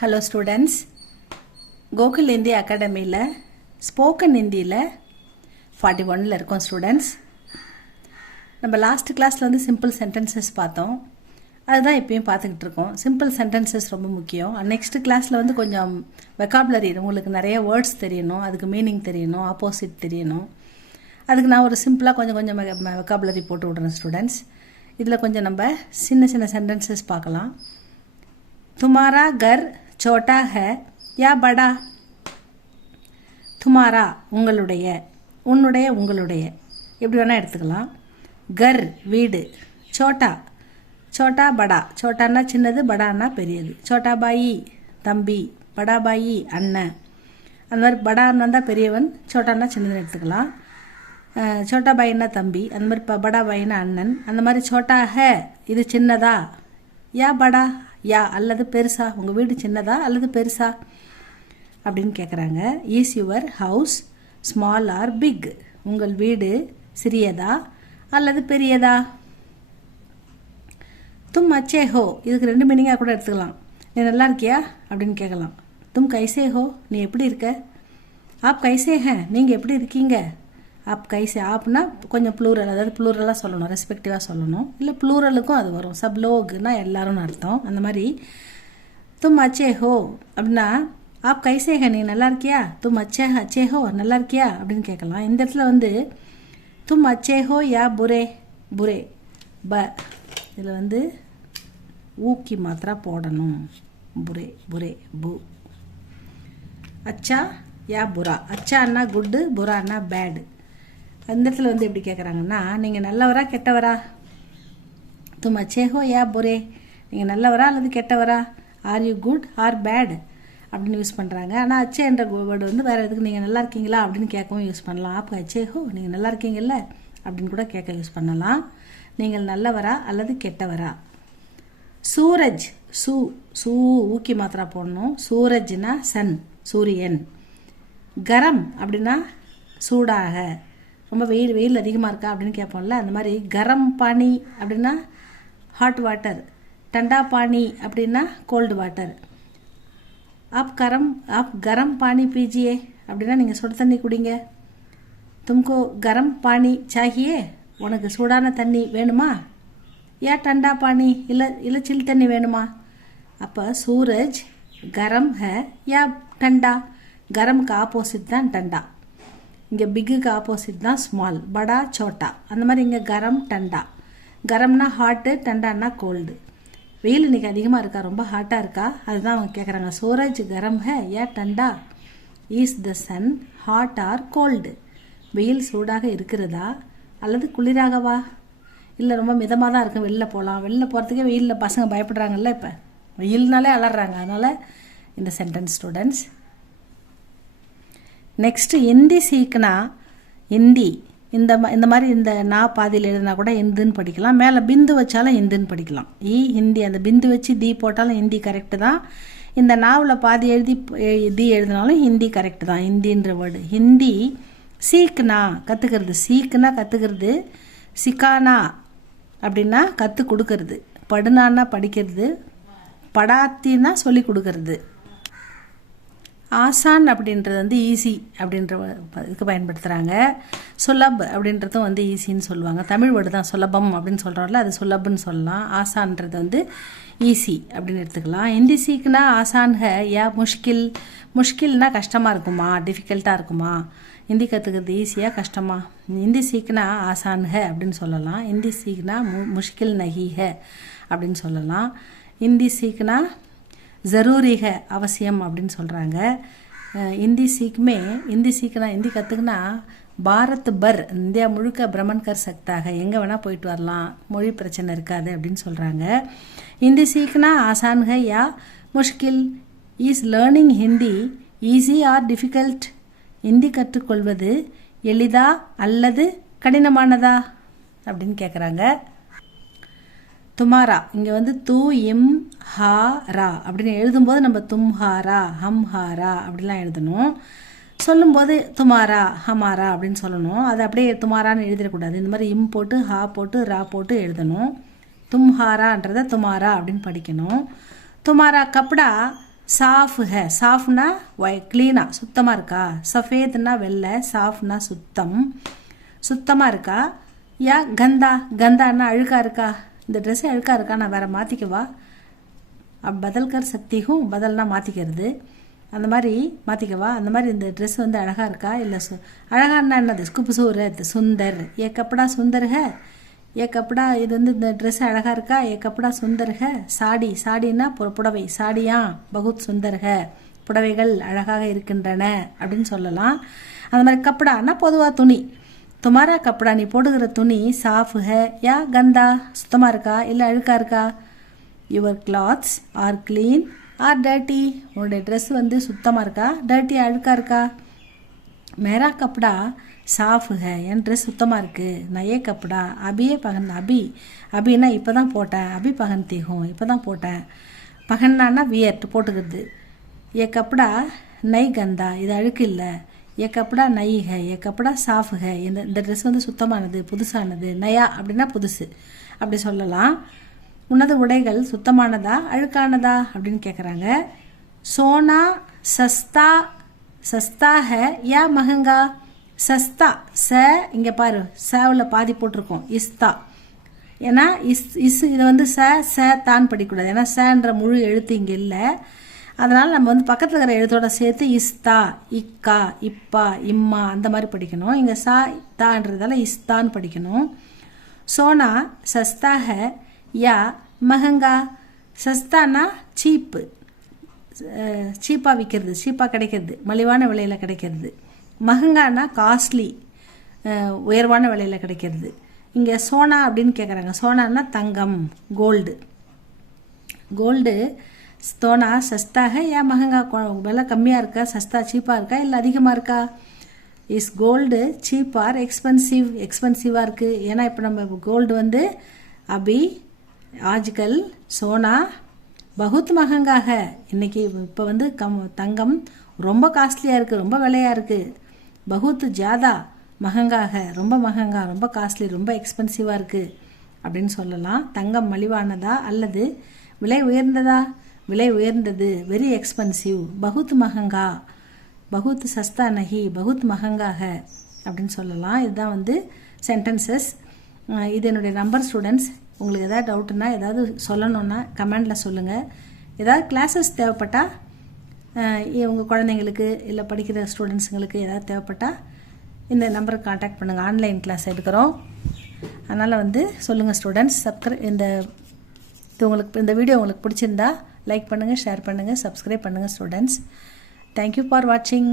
Hello students, Gokul Hindi அகாடமியில் spoken ஹிந்தியில் 41 இருக்கோம் ஸ்டூடெண்ட்ஸ். நம்ம லாஸ்ட் கிளாஸில் வந்து சிம்பிள் சென்டென்சஸ் பார்த்தோம். அதுதான் இப்பயும் பார்த்துக்கிட்டு இருக்கோம். சிம்பிள் சென்டென்சஸ் ரொம்ப முக்கியம். நெக்ஸ்ட் கிளாஸில் வந்து கொஞ்சம் வெக்காபுலரி, உங்களுக்கு நிறைய வேர்ட்ஸ் தெரியணும், அதுக்கு மீனிங் தெரியணும், ஆப்போசிட் தெரியணும். அதுக்கு நான் ஒரு சிம்பிளாக கொஞ்சம் வெக்காபுலரி போட்டு விட்றேன் ஸ்டூடெண்ட்ஸ். இதில் கொஞ்சம் நம்ம சின்ன சின்ன சென்டென்சஸ் பார்க்கலாம். तुम्हारा घर छोटा है या बड़ा? तुम्हारा உங்களுடைய, உன்னுடைய உங்களுடைய எப்படி வேணால் எடுத்துக்கலாம். கர் வீடு, சோட்டா சோட்டா படா, சோட்டானா சின்னது, படானா பெரியது. சோட்டா பாயி தம்பி, படா பாயி அண்ணன். அந்த மாதிரி படான்னு வந்தால் பெரியவன், சோட்டானா சின்னதுன்னு எடுத்துக்கலாம். சோட்டா பாயின்னா தம்பி, அந்த மாதிரி படா பாயின்னா அண்ணன். அந்த மாதிரி சோட்டா ஹே இது சின்னதா, யா படா யா அல்லது பெருசா, உங்கள் வீடு சின்னதா அல்லது பெருசா அப்படின்னு கேட்குறாங்க. Is your house small or big? உங்கள் வீடு சிறியதா அல்லது பெரியதா? தும் அச்சே ஹோ, இதுக்கு ரெண்டு மீனிங்காக கூட எடுத்துக்கலாம். நீ நல்லா இருக்கியா அப்படின்னு கேட்கலாம். தும் கைசே ஹோ, நீ எப்படி இருக்க? ஆப் கைசே ஹே, நீங்கள் எப்படி இருக்கீங்க? ஆப் கைசே, ஆப்னா கொஞ்சம் ப்ளூரல், அதாவது ப்ளூரலாக சொல்லணும், ரெஸ்பெக்டிவாக சொல்லணும். இல்லை ப்ளூரலுக்கும் அது வரும், சப் லோக்னா எல்லாரும்னு அர்த்தம். அந்த மாதிரி தும் அச்சே ஹோ அப்படின்னா ஆப் கைசே ஹே, நீ நல்லா இருக்கியா? தும் அச்சே ஹோ, நல்லா இருக்கியா அப்படின்னு கேட்கலாம். இந்த இடத்துல வந்து தும் அச்சே ஹோ யா புரே, புரே ப, இதில் வந்து ஊக்கி மாத்திரா போடணும். புரே புரே பு. அச்சா யா புரா, அச்சான்னா குட்டு, புரான்னா பேடு. அந்த இடத்துல வந்து எப்படி கேட்குறாங்கன்னா, நீங்கள் நல்லவரா கெட்டவரா? தும் அச்சே ஹோ யா புரே, நீங்கள் நல்லவரா அல்லது கெட்டவரா? Are you good or bad அப்படின்னு யூஸ் பண்ணுறாங்க. ஆனால் அச்சே என்ற வேர்டு வந்து வேறு எதுக்கு, நீங்கள் நல்லா இருக்கீங்களா அப்படின்னு கேட்கவும் யூஸ் பண்ணலாம். ஆப் அச்சே ஹோ, நீங்கள் நல்லா இருக்கீங்கல்ல அப்படின்னு கூட கேட்க யூஸ் பண்ணலாம். நீங்கள் நல்லவரா அல்லது கெட்டவரா? சூரஜ், சூ ஊக்கி மாத்திரா போடணும். சூரஜ்னா சன், சூரியன். கரம் அப்படின்னா சூடாக, ரொம்ப வெயில் அதிகமாக இருக்கா அப்படின்னு கேட்போம்ல, அந்த மாதிரி கரம் பானி அப்படின்னா ஹாட் வாட்டர், டண்டா பானி அப்படின்னா கோல்டு வாட்டர். ஆப் கரம் பானி பீஜியே அப்படின்னா நீங்கள் சுட தண்ணி குடிங்க. தும்கோ கரம் பானி சாகியே, உனக்கு சூடான தண்ணி வேணுமா? யா டண்டா பானி, இல்லை சில் தண்ணி வேணுமா? அப்போ சூரஜ் கரம் ஹே யா டண்டா, கரம்க்கு ஆப்போசிட் தான் டண்டா. இங்கே பிக்குக்கு ஆப்போசிட் தான் ஸ்மால், படா சோட்டா. அந்த மாதிரி இங்கே கரம் டண்டா. கரம்னா ஹாட்டு, டண்டான்னா கோல்டு. வெயில் இன்றைக்கி அதிகமாக இருக்கா, ரொம்ப ஹாட்டாக இருக்கா, அதுதான் அவங்க கேட்குறாங்க. சூரஜ் கரம் ஹே யா டண்டா? Is the sun hot or cold? வெயில் சூடாக இருக்கிறதா அல்லது குளிராகவா? இல்லை ரொம்ப மிதமாக தான் இருக்கும், வெளில போகலாம். வெளில போகிறதுக்கே வெயிலில் பசங்க பயப்படுறாங்கல்ல, இப்போ வெயில்னாலே அலறாங்க. அதனால் இந்த சென்டென்ஸ் ஸ்டூடெண்ட்ஸ். நெக்ஸ்ட்டு ஹிந்தி சீக்கினா, ஹிந்தி இந்த மாதிரி இந்த நான் பாதியில் எழுதினா கூட இந்துன்னு படிக்கலாம். மேலே பிந்து வச்சாலும் இந்துன்னு படிக்கலாம். ஹிந்தி அந்த பிந்து வச்சு தி போட்டாலும் ஹிந்தி கரெக்டு தான். இந்த நாவில் பாதி எழுதி தி எழுதினாலும் ஹிந்தி கரெக்டு தான். ஹிந்தின்ற வேர்டு ஹிந்தி. சீக்குனா கற்றுக்கிறது, சீக்குனா கற்றுக்கிறது, சிக்கானா அப்படின்னா கற்றுக் கொடுக்கறது, படுனான்னா படிக்கிறது, படாத்தின்னா சொல்லி கொடுக்கறது. ஆசான் அப்படின்றது வந்து ஈஸி அப்படின்ற இதுக்கு பயன்படுத்துகிறாங்க. சுலப் அப்படின்றதும் வந்து ஈஸின்னு சொல்லுவாங்க. தமிழ் வேர்டு தான் சுலபம் அப்படின்னு சொல்கிறோம்ல, அது சுலப்னு சொல்லலாம். ஆசான்றது வந்து ஈஸி அப்படின்னு எடுத்துக்கலாம். ஹிந்தி சீக்குனா ஆசான் ஹே யா முஷ்கில்? முஷ்கில்னா கஷ்டமாக இருக்குமா, டிஃபிகல்ட்டாக இருக்குமா? ஹிந்தி கற்றுக்கிறது ஈஸியாக கஷ்டமா? ஹிந்தி சீக்குனா ஆசான் ஹே அப்படின்னு சொல்லலாம். ஹிந்தி சீக்குனா முஷ்கில் நஹி ஹே அப்படின்னு சொல்லலாம். ஹிந்தி சீக்குனா ஜரூரி ஹே அவசியம் அப்படின்னு சொல்கிறாங்க. ஹிந்தி சீக்குனா ஹிந்தி கற்றுக்குனா பாரத் பர், இந்தியா முழுக்க பிரமன் கர் சக்தாக, எங்கே வேணால் போயிட்டு வரலாம், மொழி பிரச்சனை இருக்காது அப்படின்னு சொல்கிறாங்க. ஹிந்தி சீக்குனா ஆசான் ஹே யா முஷ்கில்? Is learning Hindi easy or difficult? Hindi கற்றுக்கொள்வது எளிதா அல்லது கடினமானதா அப்படின்னு கேட்குறாங்க. துமாரா இங்கே வந்து து இம் ஹா ரா அப்படின்னு எழுதும்போது நம்ம தும்ஹாரா ஹம்ஹாரா அப்படிலாம் எழுதணும். சொல்லும்போது துமாரா ஹமாரா அப்படின்னு சொல்லணும். அது அப்படியே துமாரான்னு எழுதிடக்கூடாது. இந்த மாதிரி இம் போட்டு ஹா போட்டு ரா போட்டு எழுதணும். தும்ஹாரான்றதை துமாரா அப்படின்னு படிக்கணும். துமாரா கப்டா साफ है साफना क्लीना சுத்தமாக இருக்கா சஃபேத்னா வெள்ளை சாஃப்னா சுத்தம் சுத்தமாக இருக்கா யா கந்தா கந்தான்னா அழுக்கா இருக்கா இந்த ட்ரெஸ்ஸு அழுக்கா இருக்கா நான் வேறு மாற்றிக்கவா பதல் கர் சக்தி ஹூம் பதல்னா மாற்றிக்கிறது அந்த மாதிரி மாற்றிக்கவா அந்த மாதிரி இந்த ட்ரெஸ் வந்து அழகாக இருக்கா இல்லை அழகான்னா என்னது குப்சூரத் சுந்தர் ஏ கப்படா சுந்தர் ஹே ஏ கப்படா இது வந்து இந்த ட்ரெஸ் அழகாக இருக்கா ஏ கப்படா சுந்தர் ஹே சாடி சாடின்னா புடவை சாடியா பகுத் சுந்தர் ஹே புடவைகள் அழகாக இருக்கின்றன அப்படின்னு சொல்லலாம் அந்த மாதிரி கப்படான்னா பொதுவாக துணி துமாரா கப்படா நீ போடுகிற துணி சாஃப் ஹே யா கந்தா சுத்தமாக இருக்கா இல்லை அழுக்கா இருக்கா your clothes are clean or dirty உன்னுடைய ட்ரெஸ் வந்து சுத்தமாக இருக்கா டர்ட்டி அழுக்கா இருக்கா மேரா கப்படா சாஃப் ஹே என் ட்ரெஸ் சுத்தமாக இருக்குது நயே கப்படா அபியே பகன் அபின்னா இப்போ தான் போட்டேன் அபி பகன் தீகும் இப்போ தான் போட்டேன் பகன்னான்னா வியர்ட் போட்டுக்கிறது ஏ கப்படா நை கந்தா இது அழுக்கு இல்லை ஏ கப்படா நை ஹே ஏ கப்படா சாஃப் ஹே இந்த ட்ரெஸ் வந்து சுத்தமானது புதுசானது நயா அப்படின்னா புதுசு அப்படி சொல்லலாம் உனது உடைகள் சுத்தமானதா அழுக்கானதா அப்படின்னு கேட்குறாங்க சோனா சஸ்தா சஸ்தா ஹே யா மஹங்கா சஸ்தா ச இங்கே பாரு சேவில் பாதி போட்டிருக்கோம் இஸ்தா ஏன்னா இதை வந்து ச தான் படிக்கக்கூடாது ஏன்னா சன்ற முழு எழுத்து இங்கே இல்லை அதனால் நம்ம வந்து பக்கத்தில் இருக்கிற எழுத்தோட சேர்த்து இஸ்தா இக்கா இப்பா இம்மா அந்த மாதிரி படிக்கணும் இங்கே சா தான்றதால இஸ்தான்னு படிக்கணும் சோனா சஸ்தா ஹே யா மஹங்கா சஸ்தானா சீப்பு சீப்பாக விற்கிறது சீப்பாக கிடைக்கிறது மலிவான விலையில் கிடைக்கிறது மஹங்கானா காஸ்ட்லி உயர்வான விலையில் கிடைக்கிறது இங்கே சோனா அப்படின்னு கேட்குறாங்க சோனான்னா தங்கம் கோல்டு சோனா சஸ்தாக யா மஹங்கா விலை கம்மியாக இருக்கா சஸ்தா சீப்பாக இருக்கா இல்லை அதிகமாக இருக்கா இஸ் கோல்டு சீப் ஆர் எக்ஸ்பென்சிவாக இருக்குது ஏன்னா இப்போ நம்ம கோல்டு வந்து அபி ஆஜ்கல் சோனா பகுத் மஹங்காக இன்னைக்கு இப்போ வந்து தங்கம் ரொம்ப காஸ்ட்லியாக இருக்குது ரொம்ப விலையாக இருக்குது பகுத் ஜாதா மஹங்காக ரொம்ப மஹங்கா ரொம்ப காஸ்ட்லி ரொம்ப எக்ஸ்பென்சிவாக இருக்குது அப்படின்னு சொல்லலாம் தங்கம் மலிவானதா அல்லது விலை உயர்ந்ததா விலை உயர்ந்தது வெரி எக்ஸ்பென்சிவ் பகுத் மஹங்கா பகுத் சஸ்தா நஹி பகுத் மஹங்காக அப்படின்னு சொல்லலாம் இதுதான் வந்து சென்டென்சஸ் இது என்னுடைய நம்பர் ஸ்டூடெண்ட்ஸ் உங்களுக்கு எதாவது டவுட்டுன்னா ஏதாவது சொல்லணுன்னா கமெண்டில் சொல்லுங்கள் ஏதாவது கிளாஸஸ் தேவைப்பட்டால் உங்கள் குழந்தைங்களுக்கு இல்லை படிக்கிற ஸ்டூடெண்ட்ஸுங்களுக்கு ஏதாவது தேவைப்பட்டால் இந்த நம்பருக்கு காண்டாக்ட் பண்ணுங்கள் ஆன்லைன் கிளாஸ் எடுக்கிறோம் அதனால் வந்து சொல்லுங்கள் ஸ்டூடெண்ட்ஸ் இந்த வீடியோ உங்களுக்கு பிடிச்சிருந்தா லைக் பண்ணுங்கள் ஷேர் பண்ணுங்கள் சப்ஸ்கிரைப் பண்ணுங்கள் ஸ்டூடெண்ட்ஸ் தேங்க்யூ ஃபார் வாட்சிங்